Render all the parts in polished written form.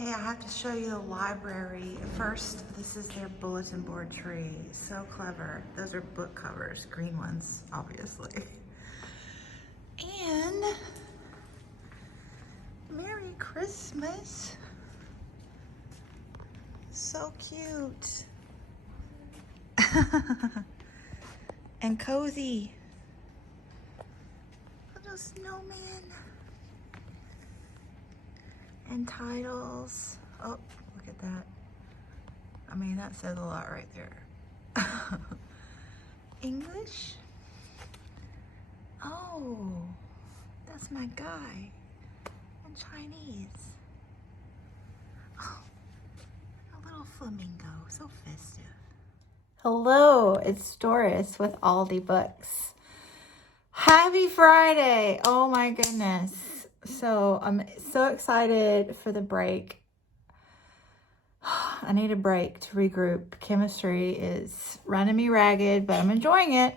Okay, I have to show you the library. First, this is their bulletin board tree. So clever. Those are book covers, green ones, obviously. And Merry Christmas. So cute. And cozy. Little snowman. And titles. Oh, look at that. I mean, that says a lot right there. English. Oh, that's my guy. And Chinese. Oh, a little flamingo. So festive. Hello, it's Doris with Aldi Books. Happy Friday. Oh my goodness. So I'm so excited for the break. I need a break to regroup. Chemistry is running me ragged, but I'm enjoying it.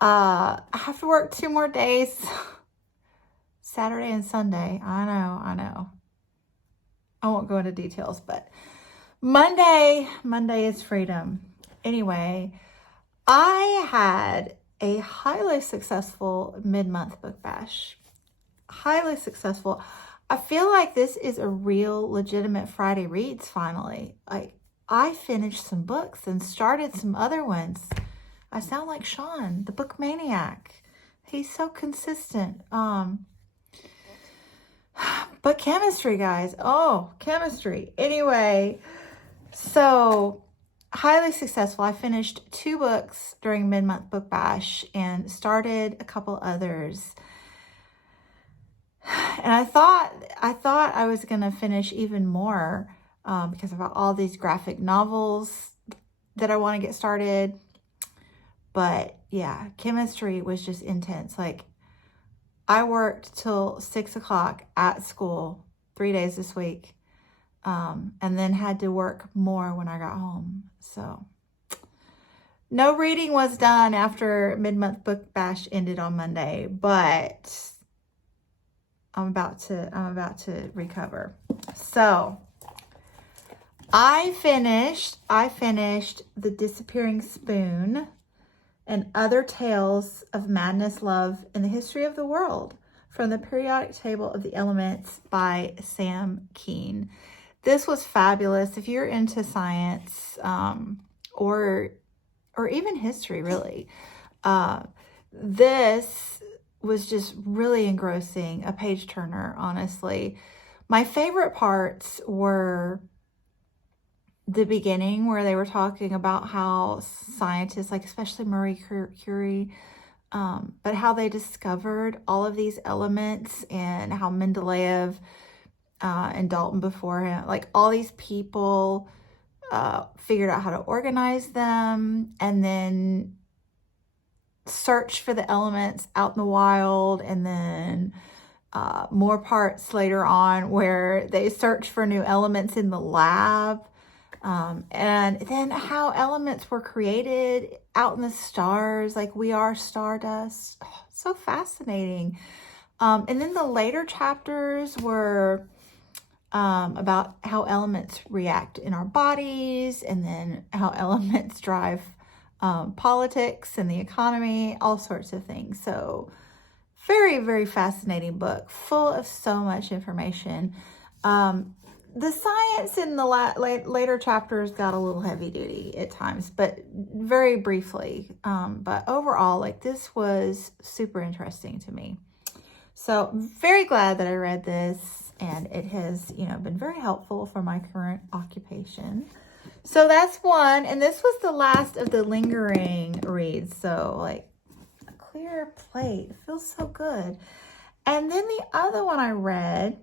I have to work 2 more days. Saturday and Sunday. I know. I won't go into details, but Monday is freedom. Anyway, I had a highly successful mid-month book bash. Highly successful. I feel like this is a real legitimate Friday reads finally. Like, I finished some books and started some other ones. I sound like Sean, the book maniac. He's so consistent. But chemistry, guys. Oh, chemistry. Anyway, so highly successful. I finished 2 books during mid-month book bash and started a couple others. And I thought I was going to finish even more because of all these graphic novels that I want to get started. But yeah, chemistry was just intense. Like, I worked till 6 o'clock at school 3 days this week, and then had to work more when I got home. So no reading was done after mid-month book bash ended on Monday, but I'm about to recover. So I finished The Disappearing Spoon and Other Tales of Madness, Love, and the History of the World from the Periodic Table of the Elements by Sam Keen. This was fabulous. If you're into science or even history, really, this was just really engrossing, a page turner, honestly. My favorite parts were the beginning where they were talking about how scientists, like especially Marie Curie, but how they discovered all of these elements and how Mendeleev and Dalton before him, like all these people figured out how to organize them and then search for the elements out in the wild, and then more parts later on where they search for new elements in the lab, and then how elements were created out in the stars, like we are stardust. Oh, so fascinating. And then the later chapters were about how elements react in our bodies, and then how elements drive politics and the economy, all sorts of things. So very, very fascinating book, full of so much information. The science in the later chapters got a little heavy duty at times, but very briefly. But overall, like, this was super interesting to me. So I'm very glad that I read this, and it has, been very helpful for my current occupation. So that's one, and this was the last of the lingering reads. So, like, a clear plate. It feels so good. And then the other one I read,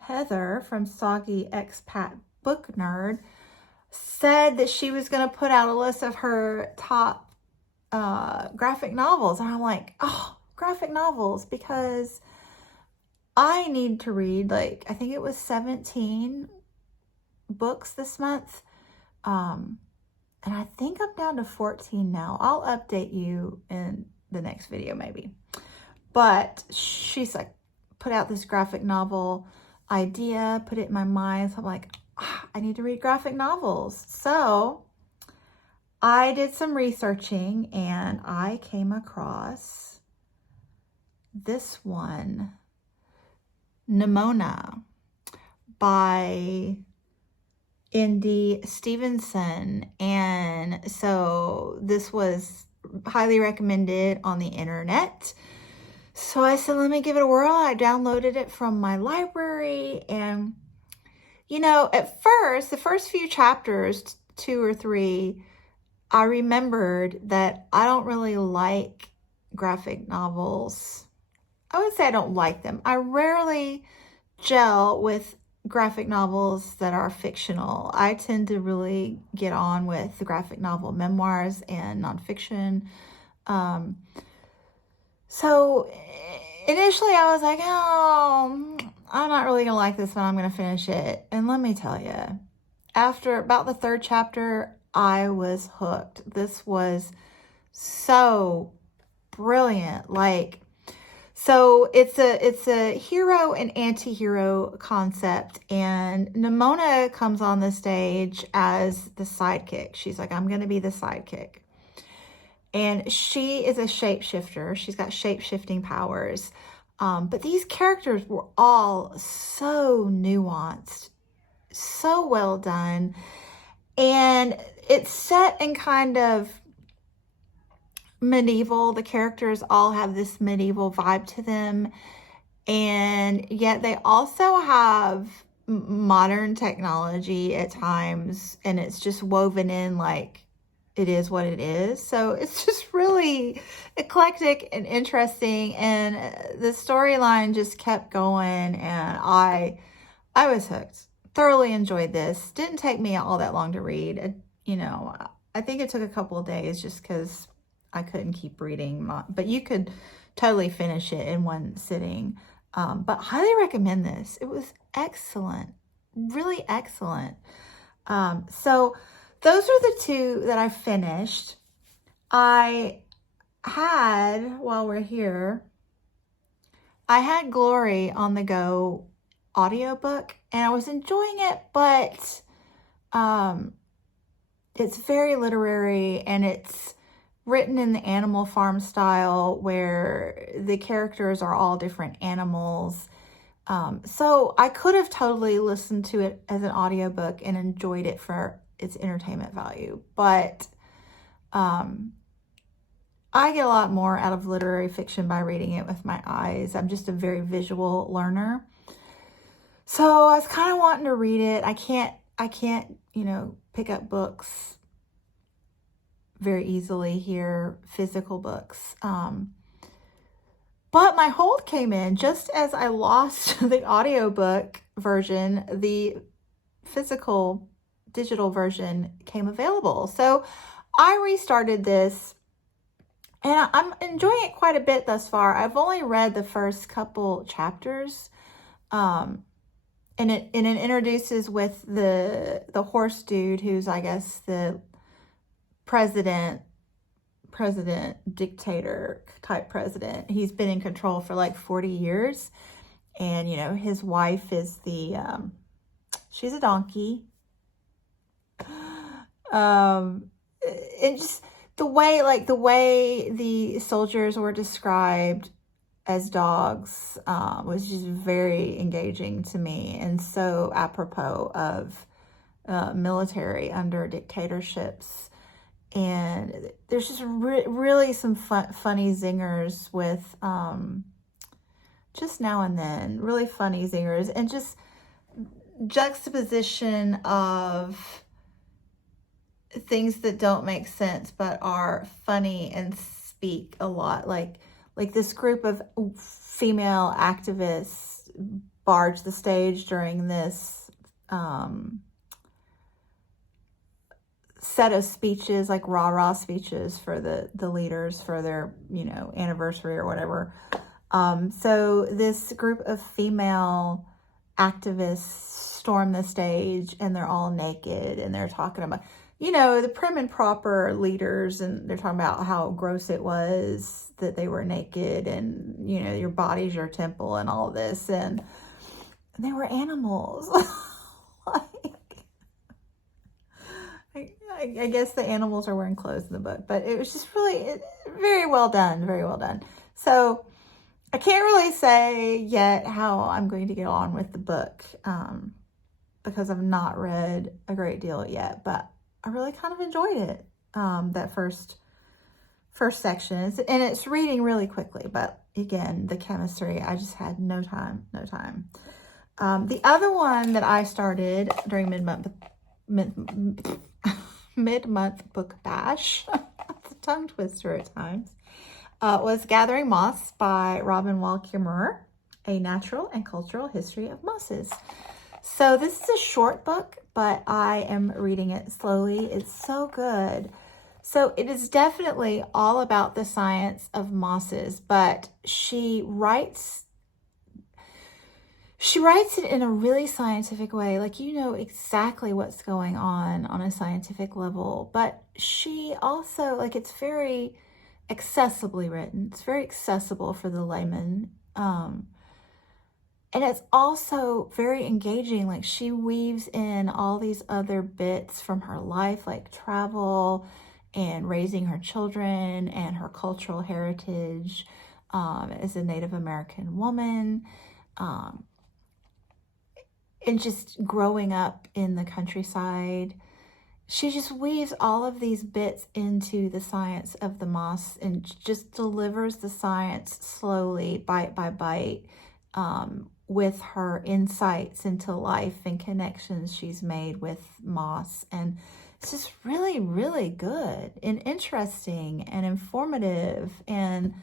Heather from Soggy Expat Book Nerd said that she was going to put out a list of her top graphic novels. And I'm like, oh, graphic novels, because I need to read, like, I think it was 17 books this month, and I think I'm down to 14 now. I'll update you in the next video maybe. But she's like, put out this graphic novel idea, put it in my mind. So I'm like, I need to read graphic novels. So I did some researching and I came across this one, Nimona by Indy Stevenson. And so this was highly recommended on the internet. So I said, let me give it a whirl. I downloaded it from my library. And, you know, at first, the first few chapters, 2 or 3, I remembered that I don't really like graphic novels. I would say I don't like them. I rarely gel with graphic novels that are fictional. I tend to really get on with the graphic novel memoirs and nonfiction. So initially I was like, oh, I'm not really gonna like this one. I'm gonna finish it. And let me tell you, after about the 3rd chapter, I was hooked. This was so brilliant. Like, so it's a hero and anti-hero concept, and Nimona comes on the stage as the sidekick. She's like, I'm going to be the sidekick. And she is a shapeshifter. She's got shape-shifting powers. But these characters were all so nuanced, so well done. And it's set in kind of medieval. The characters all have this medieval vibe to them, and yet they also have modern technology at times, and it's just woven in like it is what it is. So it's just really eclectic and interesting, and the storyline just kept going, and I was hooked. Thoroughly enjoyed this. Didn't take me all that long to read. You know, I think it took a couple of days just because I couldn't keep reading, but you could totally finish it in one sitting. But highly recommend this. It was excellent, really excellent. So those are the 2 that I finished. I had, while we're here, I had Glory on the Go audiobook, and I was enjoying it, but it's very literary, and it's written in the Animal Farm style where the characters are all different animals. So I could have totally listened to it as an audiobook and enjoyed it for its entertainment value. But I get a lot more out of literary fiction by reading it with my eyes. I'm just a very visual learner. So I was kind of wanting to read it. I can't, you know, pick up books very easily here, physical books. But my hold came in just as I lost the audiobook version, the physical digital version came available. So I restarted this, and I'm enjoying it quite a bit thus far. I've only read the first couple chapters. And it introduces with the horse dude who's, I guess, the president, dictator type president. He's been in control for like 40 years. And, you know, his wife is she's a donkey. And just the way the soldiers were described as dogs was just very engaging to me, and so apropos of military under dictatorships. And there's just really some funny zingers with just now and then, really funny zingers, and just juxtaposition of things that don't make sense but are funny and speak a lot, like this group of female activists barge the stage during this set of speeches, like rah-rah speeches for the leaders for their, you know, anniversary or whatever. So this group of female activists storm the stage, and they're all naked, and they're talking about you know, the prim and proper leaders, and they're talking about how gross it was that they were naked and, you know, your body's your temple and all this. And they were animals. I guess the animals are wearing clothes in the book, but it was just really very well done. Very well done. So I can't really say yet how I'm going to get on with the book because I've not read a great deal yet, but I really kind of enjoyed it. That first section, and it's reading really quickly, but again, the chemistry, I just had no time. The other one that I started during mid-month book bash, it's a tongue twister at times, was Gathering Moss by Robin Wall Kimmerer, A Natural and Cultural History of Mosses. So this is a short book, but I am reading it slowly. It's so good. So it is definitely all about the science of mosses, but she writes it in a really scientific way. Like, you know exactly what's going on a scientific level, but she also, like, it's very accessibly written. It's very accessible for the layman. And it's also very engaging. Like, she weaves in all these other bits from her life, like travel and raising her children and her cultural heritage as a Native American woman. And just growing up in the countryside. She just weaves all of these bits into the science of the moss and just delivers the science slowly, bite by bite, with her insights into life and connections she's made with moss. And it's just really, really good and interesting and informative and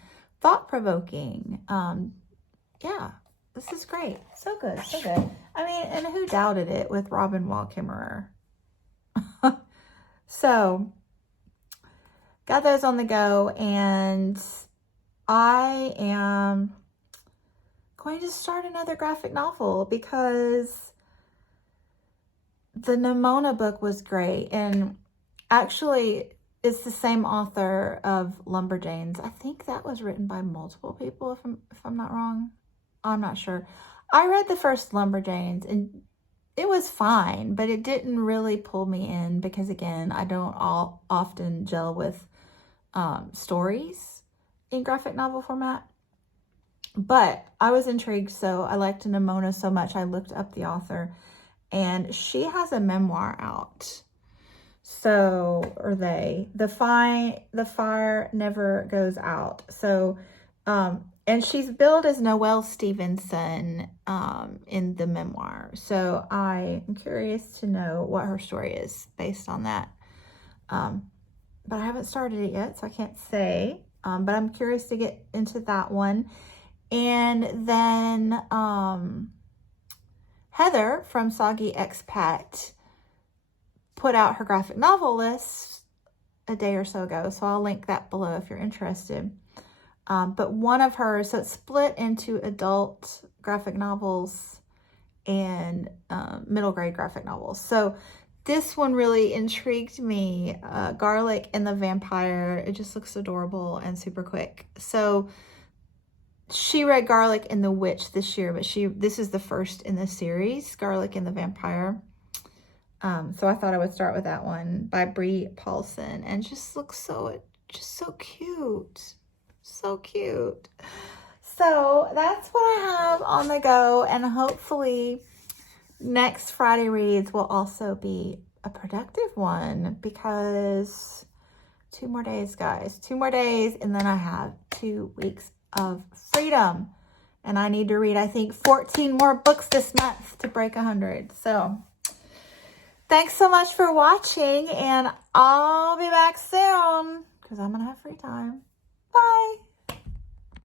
thought-provoking. Yeah, this is great. So good, so good. I mean, and who doubted it with Robin Wall Kimmerer? So, got those on the go, and I am going to start another graphic novel because the Nimona book was great, and actually it's the same author of Lumberjanes. I think that was written by multiple people, if I'm not wrong. I'm not sure. I read the first Lumberjanes, and it was fine, but it didn't really pull me in because, again, I don't often gel with stories in graphic novel format. But I was intrigued, so I liked Nimona so much, I looked up the author, and she has a memoir out. So, or they, the fire never goes out. So, and she's billed as Noelle Stevenson in the memoir. So I am curious to know what her story is based on that. But I haven't started it yet, so I can't say. But I'm curious to get into that one. And then Heather from Soggy Expat put out her graphic novel list a day or so ago. So I'll link that below if you're interested. But one of hers, so it's split into adult graphic novels and middle grade graphic novels. So this one really intrigued me. Garlic and the Vampire. It just looks adorable and super quick. So she read Garlic and the Witch this year, but this is the first in the series, Garlic and the Vampire. So I thought I would start with that one by Bree Paulson, and just looks so cute. So cute. So that's what I have on the go, and hopefully next Friday Reads will also be a productive one because 2 more days, guys. 2 more days, and then I have 2 weeks of freedom, and I need to read, I think, 14 more books this month to break 100. So thanks so much for watching, and I'll be back soon because I'm gonna have free time. Bye.